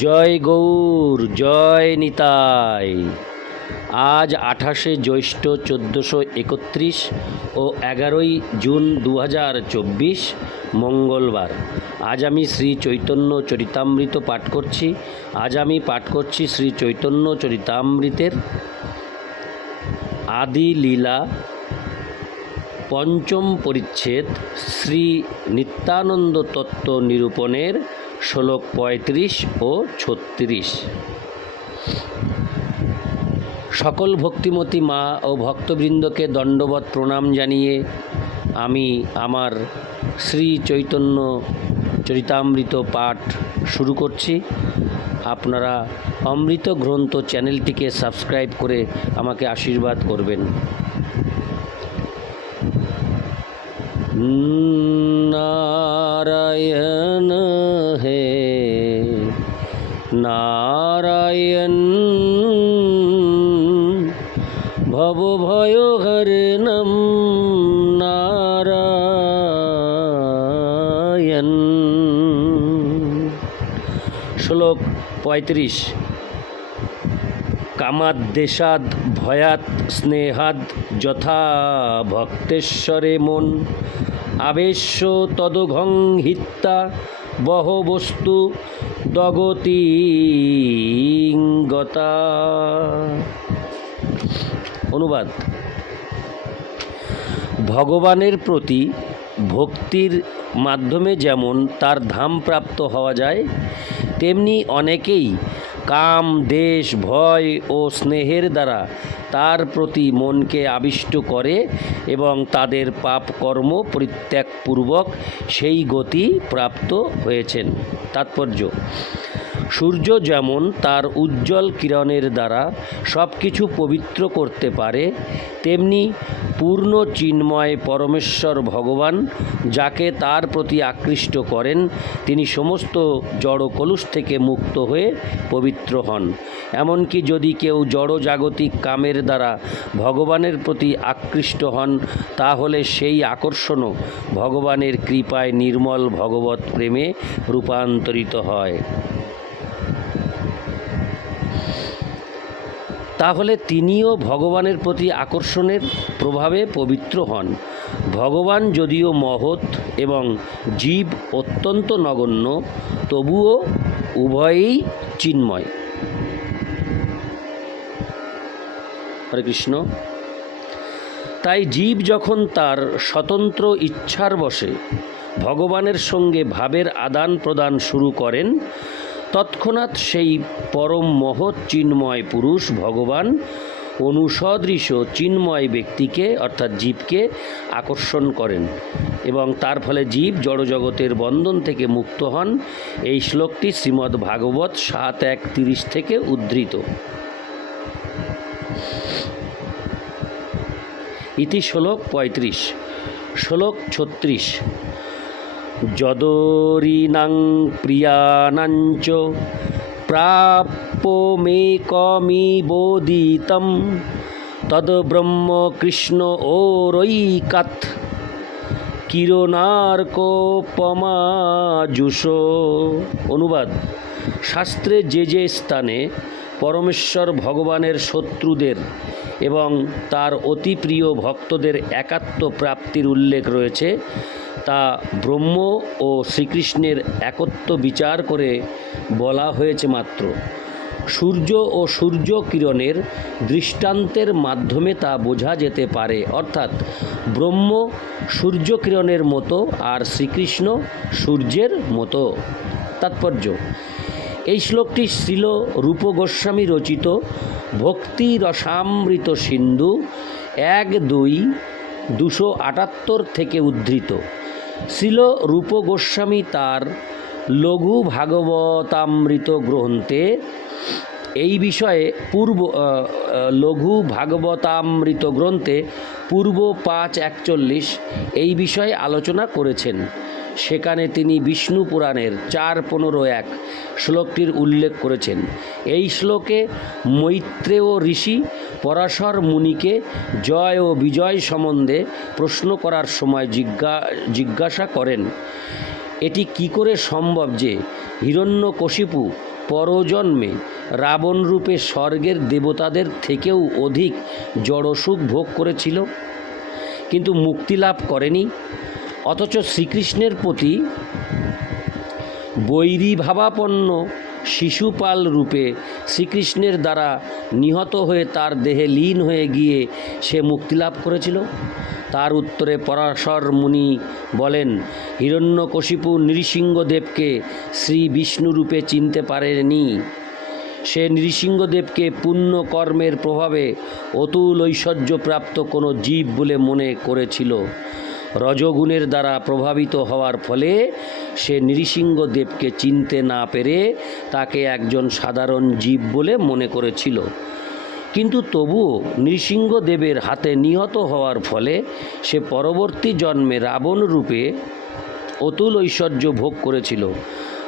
জয় গৌর, জয় নিতাই। আজ আঠাশে জ্যৈষ্ঠ চোদ্দোশো একত্রিশ ও এগারোই জুন দু চব্বিশ মঙ্গলবার। আজ আমি শ্রী চৈতন্য চরিতামৃত পাঠ করছি। আজ আমি পাঠ করছি শ্রী চৈতন্য চরিতামৃতের আদি লীলা পঞ্চম পরিচ্ছেদ শ্রী নিত্যানন্দ তত্ত্ব নিরূপণের শ্লোক পঁয়ত্রিশ ও ছত্রিশ। সকল ভক্তিমতী মা ও ভক্তবৃন্দকে দণ্ডবত প্রণাম জানিয়ে আমি আমার শ্রী চৈতন্য চরিতামৃত পাঠ শুরু করছি। আপনারা অমৃত গ্রন্থ চ্যানেলটিকে সাবস্ক্রাইব করে আমাকে আশীর্বাদ করবেন। नारायण है नारायण भव भयो हरणम নারায়ণ শ্লোক পঁয়ত্রিশ কামাদ্দেশাদ ভয়াত স্নেহাদ যথা ভক্তেশ্বরে মন। আবেশ্য তদঘংহিতা বহ বস্তু দগতি গতা অনুবাদ। ভগবানের প্রতি ভক্তির মাধ্যমে যেমন তার ধাম প্রাপ্ত হওয়া যায়, তেমনি অনেকেই কাম, দেশ, ভয় ও স্নেহের দ্বারা তার প্রতি মনকে আবিষ্ট করে এবং তাদের পাপ কর্ম পরিত্যাগপূর্বক সেই গতি প্রাপ্ত হয়েছেন। তাৎপর্য সূর্য যেমন তার উজ্জ্বল কিরণের দ্বারা সব কিছু পবিত্র করতে পারে, তেমনি পূর্ণ চিন্ময় পরমেশ্বর ভগবান, যাকে তার প্রতি আকৃষ্ট করেন, তিনি সমস্ত জড় কলুষ থেকে মুক্ত হয়ে পবিত্র হন। এমনকি যদি কেউ জড় জাগতিক কামের দ্বারা ভগবানের প্রতি আকৃষ্ট হন, তাহলে সেই আকর্ষণও ভগবানের কৃপায় নির্মল ভগবত প্রেমে রূপান্তরিত হয়। তাহলে তিনিও ভগবানের প্রতি আকর্ষণের প্রভাবে পবিত্র হন। ভগবান যদিও মহৎ এবং জীব অত্যন্ত নগণ্য, তবুও উভয়েই চিন্ময়। হরে কৃষ্ণ। তাই জীব যখন তার স্বতন্ত্র ইচ্ছার বসে ভগবানের সঙ্গে ভাবের আদান প্রদান শুরু করেন তৎক্ষণাৎ সেই পরম মহৎ চিন্ময় পুরুষ ভগবান অনুসদৃশ চিন্ময় ব্যক্তিকে, অর্থাৎ জীবকে, আকর্ষণ করেন এবং তার ফলে জীব জড়জগতের বন্ধন থেকে মুক্ত হন। এই শ্লোকটি শ্রীমদ্ ভাগবত সাত এক তিরিশ থেকে উদ্ধৃত। ইতি শ্লোক পঁয়ত্রিশ। শ্লোক ছত্রিশ। যদরিনাং প্রিয়ানাঞ্চ প্রাপ্য মে কমি বোদিতম তদ ব্রহ্ম কৃষ্ণ ওরৈকাত। কিরণার্কোপমাজুষ অনুবাদ। শাস্ত্রে যে যে স্থানে পরমেশ্বর ভগবানের শত্রুদের এবং তার অতি প্রিয় ভক্তদের একাত্ম প্রাপ্তির উল্লেখ রয়েছে তা ব্রহ্ম ও শ্রীকৃষ্ণের একত্ব বিচার করে বলা হয়েছে মাত্র। সূর্য ও সূর্য কিরণের দৃষ্টান্তের মাধ্যমে তা বোঝা যেতে পারে। অর্থাৎ ব্রহ্ম সূর্য কিরণের মতো আর শ্রীকৃষ্ণ সূর্যের মতো। তাৎপর্য। এই শ্লোকটি ছিল রূপ গোস্বামী রচিত ভক্তি রসামৃত সিন্ধু এক দুই দুশো আটাত্তর থেকে উদ্ধৃত। ছিল রূপ গোস্বামী তার লঘু ভাগবতামৃত গ্রন্থে। এই বিষয়ে পূর্ব লঘু ভাগবতামৃত গ্রন্থে পূর্ব পাঁচ একচল্লিশ এই বিষয়ে আলোচনা করেছেন। সেখানে তিনি বিষ্ণু পুরাণের চার পনেরো এক শ্লোকটির উল্লেখ করেছেন। এই শ্লোকে মৈত্রেয় ঋষি পরাশর মুনিকে জয় ও বিজয় সম্বন্ধে প্রশ্ন করার সময় জিজ্ঞা, জিজ্ঞাসা করেন, এটি কি করে সম্ভব যে হিরণ্যকশিপু পরজন্মে রাবণ রূপে স্বর্গের দেবতাদের থেকেও অধিক জড়সুখ ভোগ করেছিল? কিন্তু মুক্তি লাভ করেনি। অথচ শ্রীকৃষ্ণের প্রতি বৈরী ভাবাপন্ন শিশুপাল রূপে শ্রীকৃষ্ণের দ্বারা নিহত হয়ে তার দেহে লীন হয়ে গিয়ে সে মুক্তিলাভ করেছিল। তার উত্তরে পরাশর মুনি বলেন, হিরণ্যকশিপু নৃসিংহদেবকে শ্রী বিষ্ণুরূপে চিনতে পারেনি। সে নৃসিংহদেবকে পুণ্য কর্মের প্রভাবে অতুল ঐশ্বর্যপ্রাপ্ত কোনো জীব বলে মনে করেছিল। রজগুণের দ্বারা প্রভাবিত হওয়ার ফলে সে নৃসিংহদেবকে চিনতে না পেরে তাকে একজন সাধারণ জীব বলে মনে করেছিল। কিন্তু তবুও নৃসিংহদেবের হাতে নিহত হওয়ার ফলে সে পরবর্তী জন্মে রাবণ রূপে অতুল ঐশ্বর্য ভোগ করেছিল।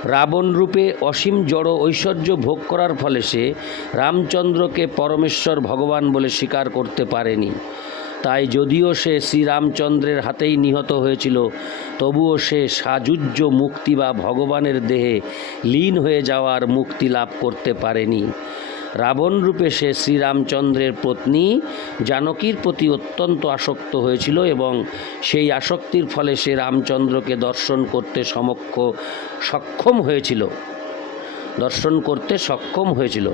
রাবণ রূপে অসীম জড় ঐশ্বর্য ভোগ করার ফলে সে রামচন্দ্রকে পরমেশ্বর ভগবান বলে স্বীকার করতে পারেনি। তাই যদিও সে শ্রীরামচন্দ্রের হাতেই নিহত হয়েছিল, তবুও সে সাজুজ্য মুক্তি বা ভগবানের দেহে লীন হয়ে যাওয়ার মুক্তি লাভ করতে পারেনি। রাবণ রূপে সে শ্রীরামচন্দ্রের পত্নী জানকীর প্রতি অত্যন্ত আসক্ত হয়েছিল এবং সেই আসক্তির ফলে সে রামচন্দ্রকে দর্শন করতে সমক্ষ সক্ষম হয়েছিল। দর্শন করতে সক্ষম হয়েছিল।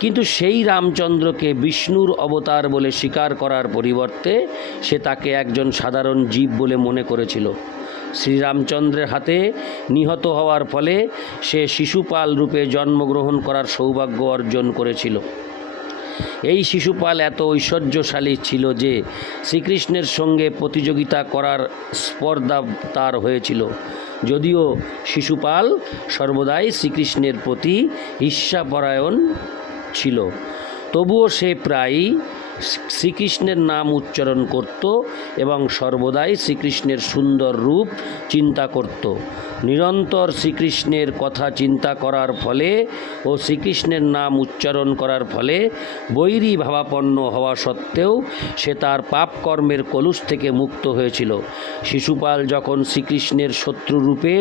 কিন্তু সেই রামচন্দ্রকে বিষ্ণুর অবতার বলে স্বীকার করার পরিবর্তে সে তাকে একজন সাধারণ জীব বলে মনে করেছিল। শ্রীরামচন্দ্রের হাতে নিহত হওয়ার ফলে সে শিশুপাল রূপে জন্মগ্রহণ করার সৌভাগ্য অর্জন করেছিল। এই শিশুপাল এত ঐশ্বর্যশালী ছিল যে শ্রীকৃষ্ণের সঙ্গে প্রতিযোগিতা করার স্পর্ধা তার হয়েছিল। যদিও শিশুপাল সর্বদাই শ্রীকৃষ্ণের প্রতি ঈর্ষাপরায়ণ ছিল। তবুও সে প্রায়ই শ্রীকৃষ্ণের নাম উচ্চারণ করত এবং সর্বদাই শ্রীকৃষ্ণের সুন্দর রূপ চিন্তা করত। নিরন্তর শ্রীকৃষ্ণের কথা চিন্তা করার ফলে ও শ্রীকৃষ্ণের নাম উচ্চারণ করার ফলে বৈরী ভাবাপন্ন হওয়া সত্ত্বেও সে তার পাপ কর্মের কলুষ থেকে মুক্ত হয়েছিল। শিশুপাল যখন শ্রীকৃষ্ণের শত্রুরূপে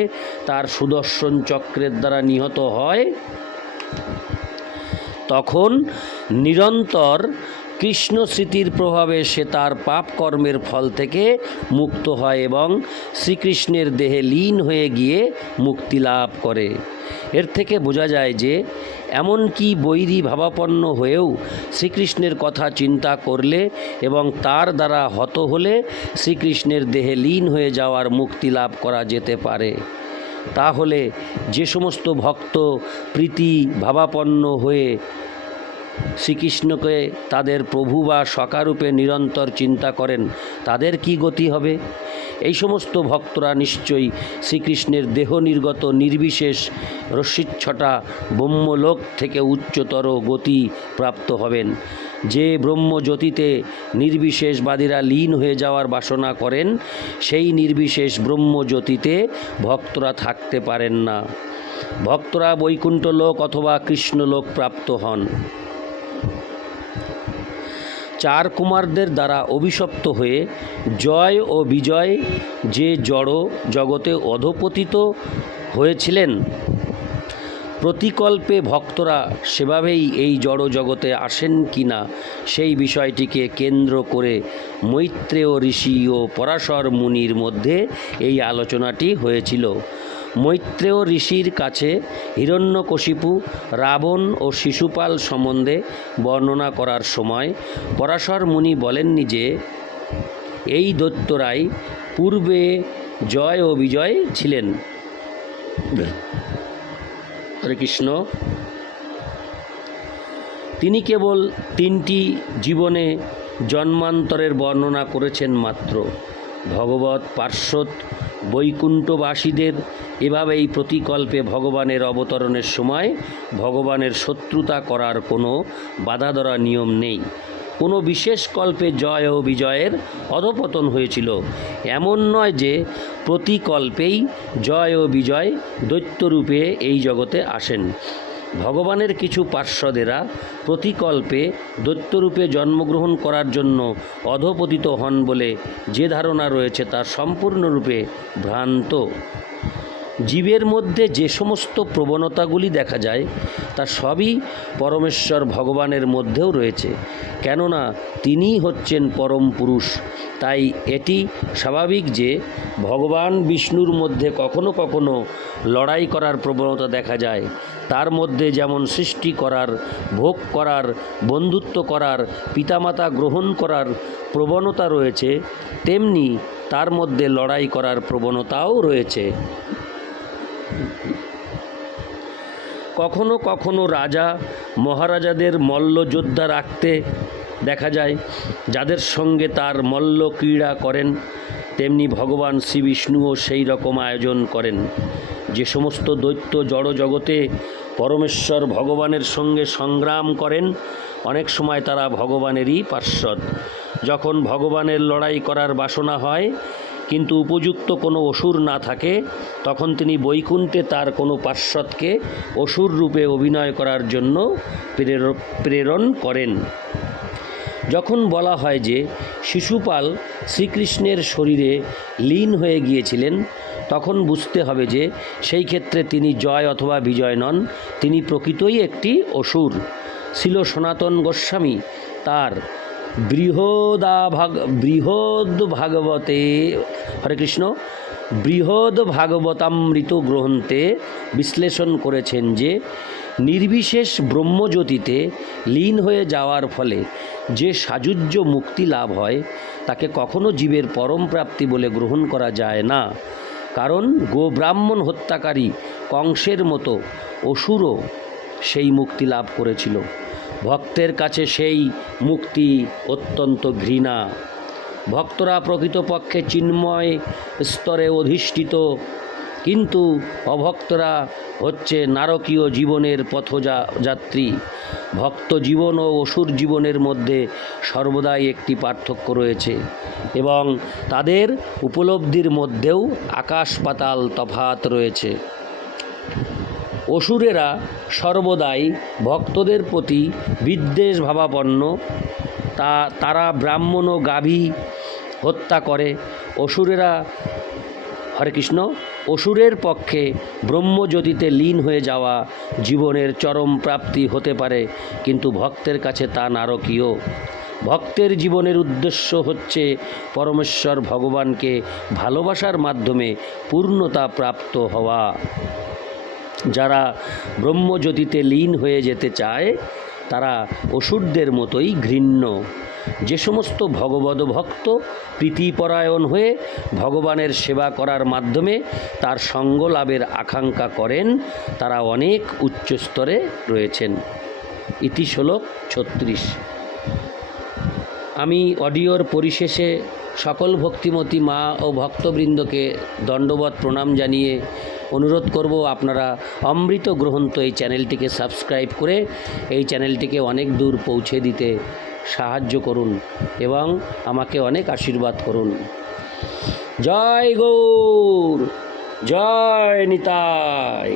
তার সুদর্শন চক্রের দ্বারা নিহত হয় তখন নিরন্তর কৃষ্ণ স্মৃতির প্রভাবে সে তার পাপ কর্মের ফল থেকে মুক্ত হয় এবং শ্রীকৃষ্ণের দেহে লীন হয়ে গিয়ে মুক্তি লাভ করে। এর থেকে বোঝা যায় যে এমনকি বৈরী ভাবাপন্ন হয়েও শ্রীকৃষ্ণের কথা চিন্তা করলে এবং তার দ্বারা হত হলে শ্রীকৃষ্ণের দেহে লীন হয়ে যাওয়ার মুক্তি লাভ করা যেতে পারে। তাহলে যে সমস্ত ভক্ত প্রীতি ভাবাপন্ন হয়ে শ্রীকৃষ্ণকে তাদের প্রভু বা সকারূপে নিরন্তর চিন্তা করেন, তাদের কি গতি হবে? এই সমস্ত ভক্তরা নিশ্চয়ই শ্রীকৃষ্ণের দেহ নির্গত নির্বিশেষ রশ্মিচ্ছটা ব্রহ্মলোক থেকে উচ্চতর গতি প্রাপ্ত হবেন। যে ব্রহ্মজ্যোতিতে নির্বিশেষবাদীরা লীন হয়ে যাওয়ার বাসনা করেন, সেই নির্বিশেষ ব্রহ্মজ্যোতিতে ভক্তরা থাকতে পারেন না। ভক্তরা বৈকুণ্ঠ লোক অথবা কৃষ্ণলোক প্রাপ্ত হন। চার কুমারদের দ্বারা অভিশপ্ত হয়ে জয় ও বিজয় যে জড় জগতে অধপতিত হয়েছিলেন প্রতিকল্পে ভক্তরা সেভাবেই এই জড় জগতে আসেন কি না, সেই বিষয়টিকে কেন্দ্র করে মৈত্রেয় ঋষি ও পরাশর মুনির মধ্যে এই আলোচনাটি হয়েছিল। মৈত্রেয় ঋষির কাছে হিরণ্যকশিপু, রাবণ ও শিশুপাল সম্বন্ধে বর্ণনা করার সময় পরাশর মুনি বলেননি যে, এই দৈত্যরাই পূর্বে জয় ও বিজয় ছিলেন। হরে কৃষ্ণ তিনি কেবল তিনটি জীবনে জন্মান্তরের বর্ণনা করেছেন মাত্র। ভগবত পার্শ্বদ বৈকুণ্ঠবাসীদের এভাবেই প্রতিকল্পে ভগবানের অবতরণের সময় ভগবানের শত্রুতা করার কোনো বাধা ধরা নিয়ম নেই। কোনো বিশেষ কল্পে জয় ও বিজয়ের অধপতন হয়েছিল। এমন নয় যে প্রতিকল্পেই জয় ও বিজয় দৈত্যরূপে এই জগতে আসেন। ভগবানের কিছু পার্শ্বদেরা প্রতিকল্পে দৈত্যরূপে জন্মগ্রহণ করার জন্য অধপতিত হন বলে যে ধারণা রয়েছে তা সম্পূর্ণরূপে ভ্রান্ত। জীবের মধ্যে যে সমস্ত প্রবণতাগুলি দেখা যায়, তা সবই পরমেশ্বর ভগবানের মধ্যেও রয়েছে। কেননা তিনিই হচ্ছেন পরম পুরুষ। তাই এটি স্বাভাবিক যে ভগবান বিষ্ণুর মধ্যে কখনো কখনো লড়াই করার প্রবণতা দেখা যায়। তার মধ্যে যেমন সৃষ্টি করার, ভোগ করার, বন্ধুত্ব করার, পিতামাতা গ্রহণ করার প্রবণতা রয়েছে, তেমনি তার মধ্যে লড়াই করার প্রবণতাও রয়েছে। কখনো কখনো রাজা মহারাজাদের মল্লযোদ্ধা রাখতে দেখা যায়, যাদের সঙ্গে তার মল্ল ক্রীড়া করেন, তেমনি ভগবান শ্রী বিষ্ণুও সেই রকম আয়োজন করেন। যে সমস্ত দৈত্য জড় জগতে পরমেশ্বর ভগবানের সঙ্গে সংগ্রাম করেন, অনেক সময় তারা ভগবানেরই পার্শ্বদ। যখন ভগবানের লড়াই করার বাসনা হয় কিন্তু উপযুক্ত কোনো অসুর না থাকে, তখন তিনি বৈকুণ্ঠে তার কোনো পার্শ্বদকে অসুর রূপে অভিনয় করার জন্য প্রের- প্রেরণ করেন। যখন বলা হয় যে শিশুপাল শ্রীকৃষ্ণের শরীরে লীন হয়ে গিয়েছিলেন, তখন বুঝতে হবে যে সেই ক্ষেত্রে তিনি জয় অথবা বিজয় নন, তিনি প্রকৃতই একটি অসুর। ছিল সনাতন গোস্বামী, তার বৃহদা ভাগ, বৃহদ ভাগবতে, হরে কৃষ্ণ, বৃহদ ভাগবতামৃত গ্রন্থে বিশ্লেষণ করেছেন যে, নির্বিশেষ ব্রহ্মজ্যোতিতে লীন হয়ে যাওয়ার ফলে যে সাযুজ্য মুক্তি লাভ হয়, তাকে কখনো জীবের পরম প্রাপ্তি বলে গ্রহণ করা যায় না। কারণ গোব্রাহ্মণ হত্যাকারী কংসের মতো অসুরও সেই মুক্তি লাভ করেছিল। ভক্তের কাছে সেই মুক্তি অত্যন্ত ঘৃণা। ভক্তরা প্রকৃতপক্ষে চিন্ময় স্তরে অধিষ্ঠিত, কিন্তু অভক্তরা হচ্ছে নারকীয় জীবনের পথযাত্রী। ভক্ত জীবন ও অসুর জীবনের মধ্যে সর্বদাই একটি পার্থক্য রয়েছে এবং তাদের উপলব্ধির মধ্যেও আকাশ পাতাল তফাত রয়েছে। অসুরেরা সর্বদাই ভক্তদের প্রতি বিদ্বেষ ভাবাপন্ন। তা, তারা ব্রাহ্মণ ও গাভী হত্যা করে। অসুরেরা, হরে কৃষ্ণ, অসুরের পক্ষে ব্রহ্মজ্যোতিতে লীন হয়ে যাওয়া জীবনের চরম প্রাপ্তি হতে পারে, কিন্তু ভক্তের কাছে তা নারকীয়। ভক্তের জীবনের উদ্দেশ্য হচ্ছে পরমেশ্বর ভগবানকে ভালোবাসার মাধ্যমে পূর্ণতা প্রাপ্ত হওয়া। যারা ব্রহ্মজ্যোতিতে লীন হয়ে যেতে চায়, তারা অসুরদের মতোই ঘৃণ্য। যে সমস্ত ভগবদ ভক্ত প্রীতিপরায়ণ হয়ে ভগবানের সেবা করার মাধ্যমে তার সঙ্গ লাভের আকাঙ্ক্ষা করেন, তারা অনেক উচ্চস্তরে রয়েছেন। ইতি শ্লোক ছত্রিশ। আমি অডিওর পরিশেষে সকল ভক্তিমতী মা ও ভক্তবৃন্দকে দণ্ডবত প্রণাম জানিয়ে অনুরোধ করব আপনারা অমৃত গ্রহন্ত এই চ্যানেলটিকে সাবস্ক্রাইব করে এই চ্যানেলটিকে অনেক দূর পৌঁছে দিতে সাহায্য করুন এবং আমাকে অনেক আশীর্বাদ করুন। জয় গৌর, জয় নিতাই।